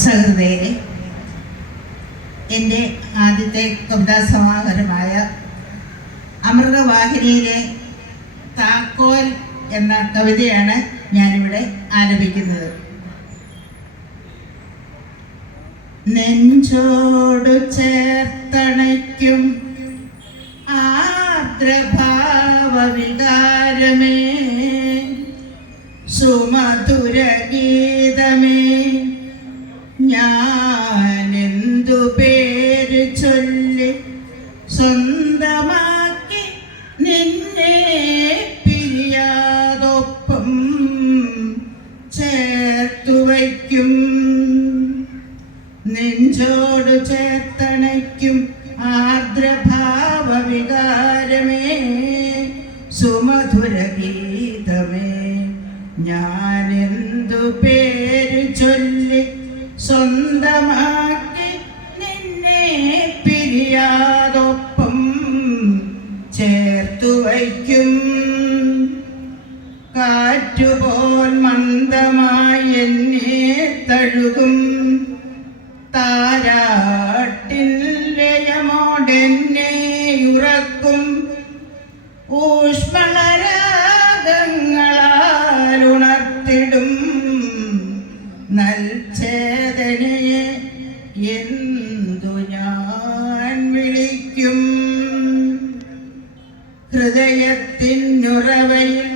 സഹൃദയരെ, എൻ്റെ ആദ്യത്തെ കവിതാ സമാഹാരമായ അമൃതവാഹിനിയിലെ താക്കോൽ എന്ന കവിതയാണ് ഞാനിവിടെ ആലപിക്കുന്നത്. നെഞ്ചോടു ചേർത്തണയ്ക്കും ആർദ്രഭാവവികാരമേ, സുമധുര ഗീതമേ, ഞാനെന്തു പേര് ചൊല്ലി സ്വന്തമാക്കി നിന്നെ പിരിയാതൊപ്പം ചേർത്തു വയ്ക്കും. നെഞ്ചോട് ചേർത്തണയ്ക്കും ആർദ്രഭാവവികാരമേ, സുമധുര ഗീതമേ, ഞാനെന്തു പേര് ചൊല്ലി സ്വന്തമാക്കി നിന്നെ പിരിയാതൊപ്പം ചേർത്തു വയ്ക്കും. കാറ്റുപോൽ മന്ദമായി എന്നെ തഴുകും, താരാട്ടിൻ ലയമോടെന്നെ ഉറക്കും, ഊഷ്മളരാഗങ്ങളാൽ ഉണർത്തിടും നൽചേതനയെ എന്തു ഞാൻ വിളിക്കും. ഹൃദയത്തിനുറവയിൽ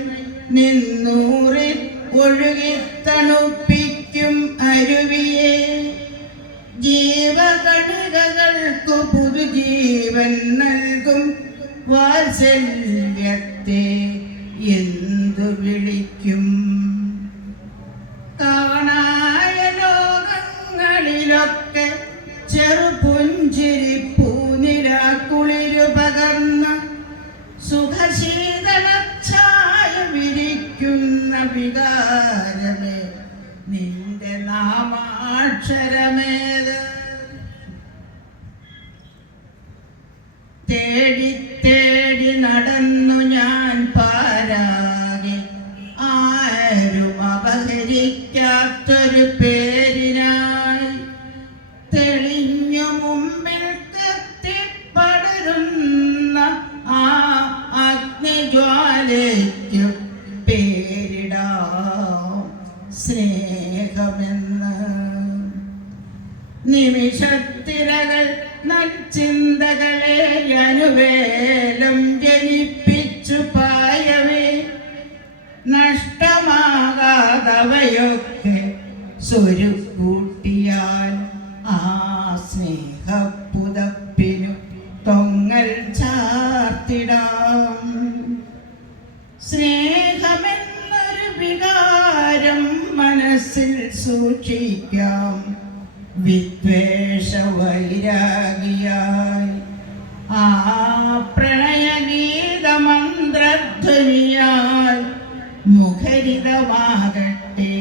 നിന്നൂറി ഒഴുകി തണുപ്പിക്കും അരുവിയെ, ജീവകണികകൾക്കു പുതുജീവൻ നൽകും വാത്സല്യത്തെ എന്തു വിളിക്കും. കാണായ ലോകങ്ങളിലൊക്കെ ചെറുപുഞ്ചിരി പൂനിലാക്കുളിരു പകർന്ന് സുഖശീതളച്ഛായ വിരിക്കുന്ന വികാരമേ, നിന്റെ നാമാക്ഷരമേത്? തേടി തേടി നടന്നു ഞാൻ പാരാകെ, ആരും അപഹരിക്കാത്തൊരു പേരിനായി, തെളിഞ്ഞു മുമ്പിൽ കത്തിപ്പടരുന്ന ആ അഗ്നിജ്വാലയ്ക്കു പേരിടാം സ്നേഹമെന്ന്. നിമിഷത്തിരകൾ നൽചിന്തകളെ അനുവേലം ജനിപ്പിച്ചു പായവേ, നഷ്ടമാകാതവയൊക്കെ സ്വരുക്കൂട്ടിയാൽ ആ സ്നേഹപ്പുതപ്പിനു തൊങ്ങൽ ചാർത്തിടാം. സ്നേഹമെന്നൊരു വികാരം മനസ്സിൽ സൂക്ഷിക്കാം, വിദ്വേഷ വൈരാഗിയായി ആ പ്രണയഗീതമന്ത്രധ്വനിയാൽ മുഖരിതമാകട്ടെ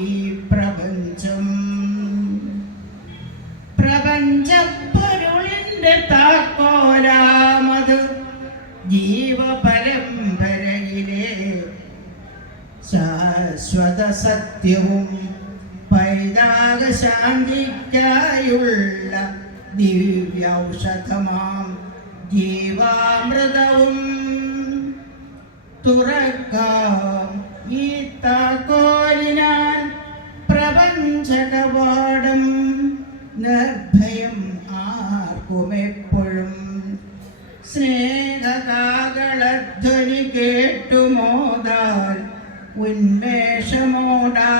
ഈ പ്രപഞ്ചം. പ്രപഞ്ചപ്പൊരുളിന്റെ താക്കോലാമത് ജീവപരമ്പരയിലെ ശാശ്വത സത്യവും പൈതാക ശാന്തിക്കായുള്ള ദിവ്യൗഷധമാം ജീവാമൃതവും. തുറക്കാം ഈ താക്കോലിനാൽ പ്രപഞ്ചകവാടം, നിർഭയം ആർക്കുമെപ്പോഴും. സ്നേഹകാകളധ്വനി കേട്ടുമോദാൽ ഉന്മേഷമോടാ